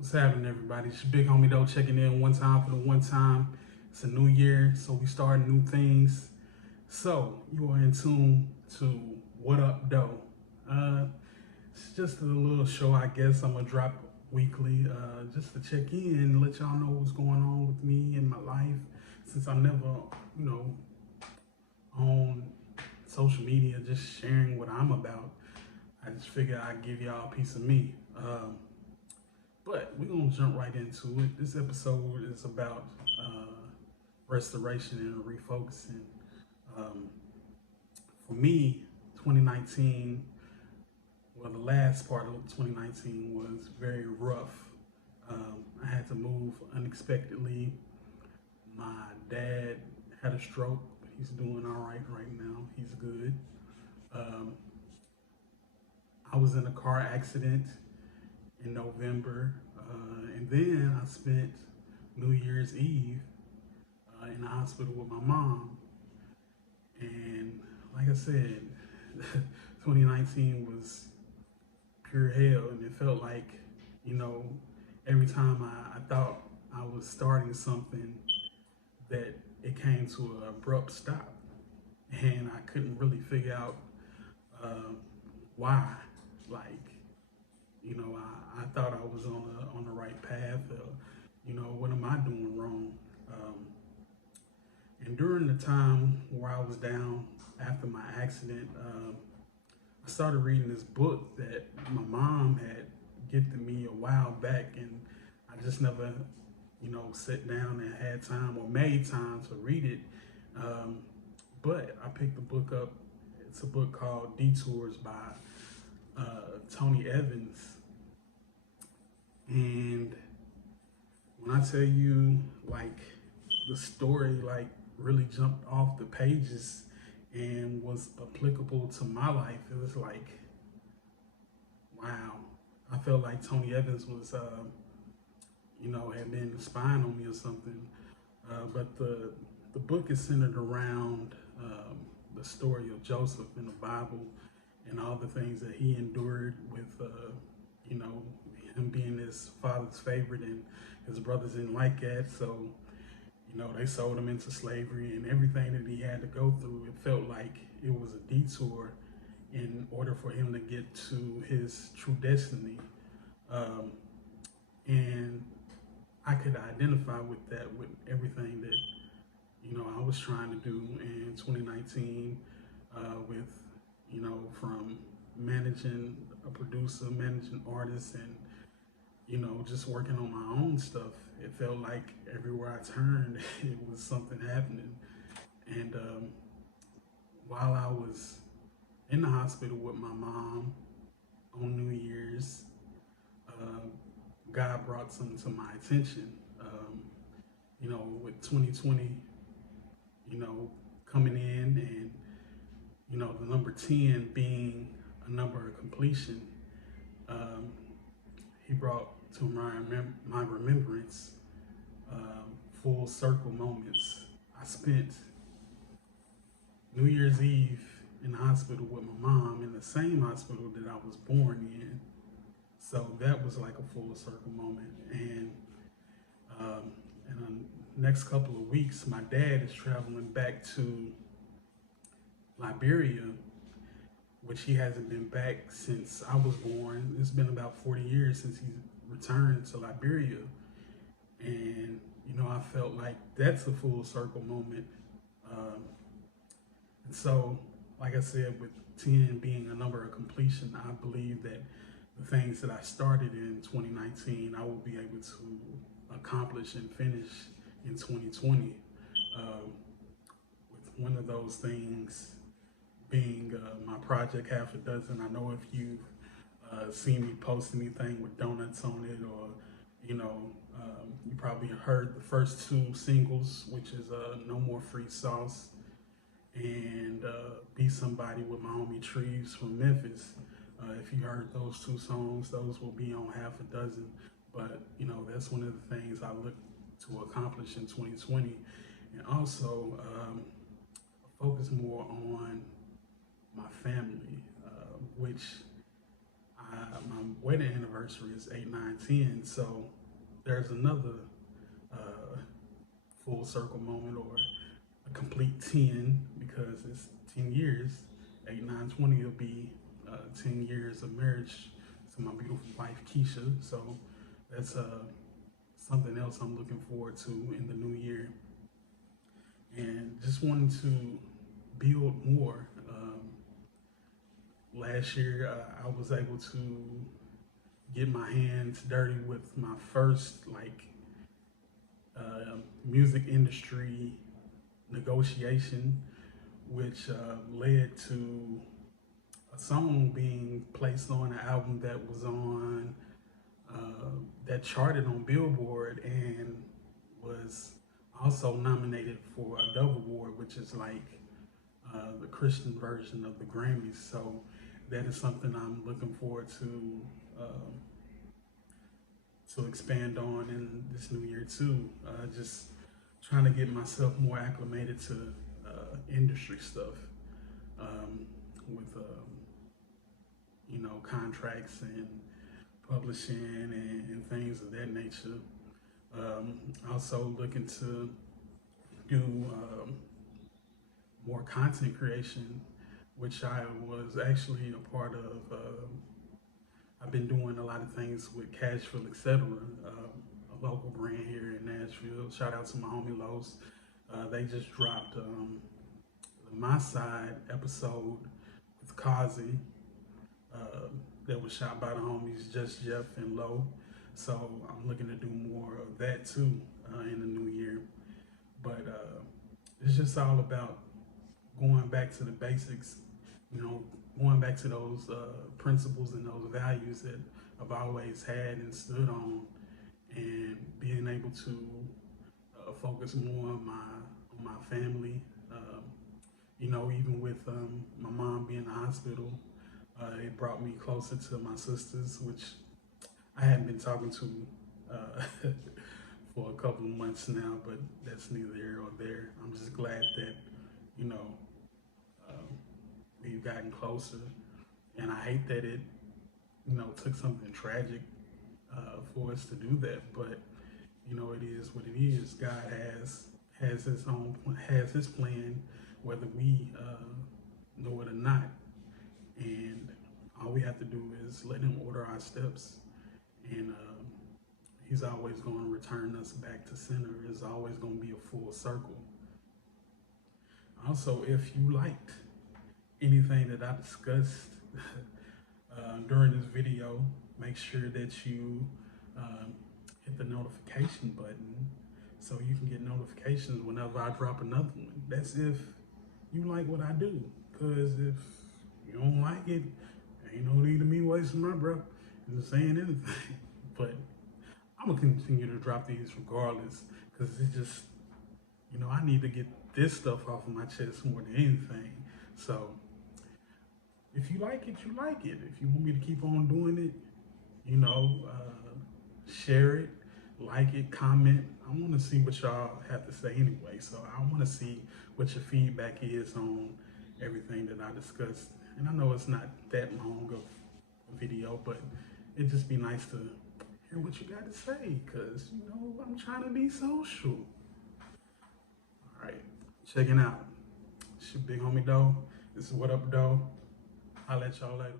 What's happening, everybody? It's your big homie D.O.U.G.H checking in one time for the one time. It's a new year, so we start new things. So you are in tune to What Up D.O.U.G.H. It's just a little show, I guess. I'm gonna drop weekly, just to check in and let y'all know what's going on with me in my life. Since I'm never, you know, on social media, just sharing what I'm about. I just figure I'd give y'all a piece of me. But we're gonna jump right into it. This episode is about restoration and refocusing. Um, for me, 2019, well, the last part of 2019 was very rough. I had to move unexpectedly. My dad had a stroke, but he's doing all right now. He's good. Um, I was in a car accident in November, and then I spent New Year's Eve in the hospital with my mom. And like I said, 2019 was pure hell, and it felt like, you know, every time I thought I was starting something, that it came to an abrupt stop, and I couldn't really figure out uh, why. Like, I thought I was on the right path. What am I doing wrong? And during the time where I was down after my accident, I started reading this book that my mom had gifted me a while back, and I just never, sat down and had time or made time to read it. Um, but I picked the book up. It's a book called Detours by Tony Evans. And when I tell you, like, the story, like, really jumped off the pages and was applicable to my life, it was like, wow. I felt like Tony Evans was, had been spying on me or something. But the book is centered around the story of Joseph in the Bible and all the things that he endured with, you know, him being his father's favorite, and his brothers didn't like that. So, they sold him into slavery, and everything that he had to go through, it felt like it was a detour in order for him to get to his true destiny. Um, and I could identify with that, with everything that, I was trying to do in 2019, with, from managing a producer, managing artists, and, just working on my own stuff. It felt like everywhere I turned, it was something happening. And while I was in the hospital with my mom on New Year's, uh, God brought something to my attention. With 2020, you know, coming in, and, the number 10 being a number of completion, um, he brought to my remembrance full circle moments. I spent New Year's Eve in the hospital with my mom, in the same hospital that I was born in. So that was like a full circle moment. And um, in the next couple of weeks, my dad is traveling back to Liberia, which he hasn't been back since I was born. It's been about 40 years since he's returned to Liberia. And, I felt like that's a full circle moment. Um, and so, like I said, with 10 being a number of completion, I believe that the things that I started in 2019, I will be able to accomplish and finish in 2020. With one of those things being my project Half a Dozen. I know if you've seen me post anything with donuts on it, or you probably heard the first two singles, which is No More Free Sauce and Be Somebody with my homie Trees from Memphis. If you heard those two songs, those will be on Half a Dozen. But, that's one of the things I look to accomplish in 2020. And also focus more on my family, which my wedding anniversary is 8, 9, 10. So there's another uh, full circle moment, or a complete 10, because it's 10 years. 8, 9, 20 will be 10 years of marriage to my beautiful wife, Keisha. So that's something else I'm looking forward to in the new year. And just wanting to build more. Last year, I was able to get my hands dirty with my first music industry negotiation, which led to a song being placed on an album that was on that charted on Billboard and was also nominated for a Dove Award, which is like the Christian version of the Grammys. So that is something I'm looking forward to expand on in this new year too. Just trying to get myself more acclimated to industry stuff, with contracts and publishing and things of that nature. Also looking to do more content creation, which I was actually a part of. I've been doing a lot of things with Cashville, etc., a local brand here in Nashville. Shout out to my homie Los. They just dropped the My Side episode with Kazi, that was shot by the homies Just Jeff and Low. So I'm looking to do more of that too in the new year. But it's just all about going back to the basics, going back to those principles and those values that I've always had and stood on, and being able to focus more on my family. Even with my mom being in the hospital, it brought me closer to my sisters, which I hadn't been talking to for a couple of months now, but that's neither here or there. I'm just glad that, we've gotten closer, and I hate that it, took something tragic for us to do that, but it is what it is. God has his plan, whether we know it or not, and all we have to do is let him order our steps, and he's always going to return us back to center. It's always going to be a full circle. Also, if you liked anything that I discussed during this video, make sure that you hit the notification button so you can get notifications whenever I drop another one. That's if you like what I do, because if you don't like it, ain't no need of me wasting my breath and saying anything. But I'm gonna continue to drop these regardless, because it's just, I need to get this stuff off of my chest more than anything. So if you like it, you like it. If you want me to keep on doing it, share it, like it, comment. I want to see what y'all have to say anyway. So I want to see what your feedback is on everything that I discussed. And I know it's not that long of a video, but it'd just be nice to hear what you got to say, because, I'm trying to be social. All right, checking out. It's your big homie D.O.U.G.H. This is What Up, D.O.U.G.H. I'll let y'all later.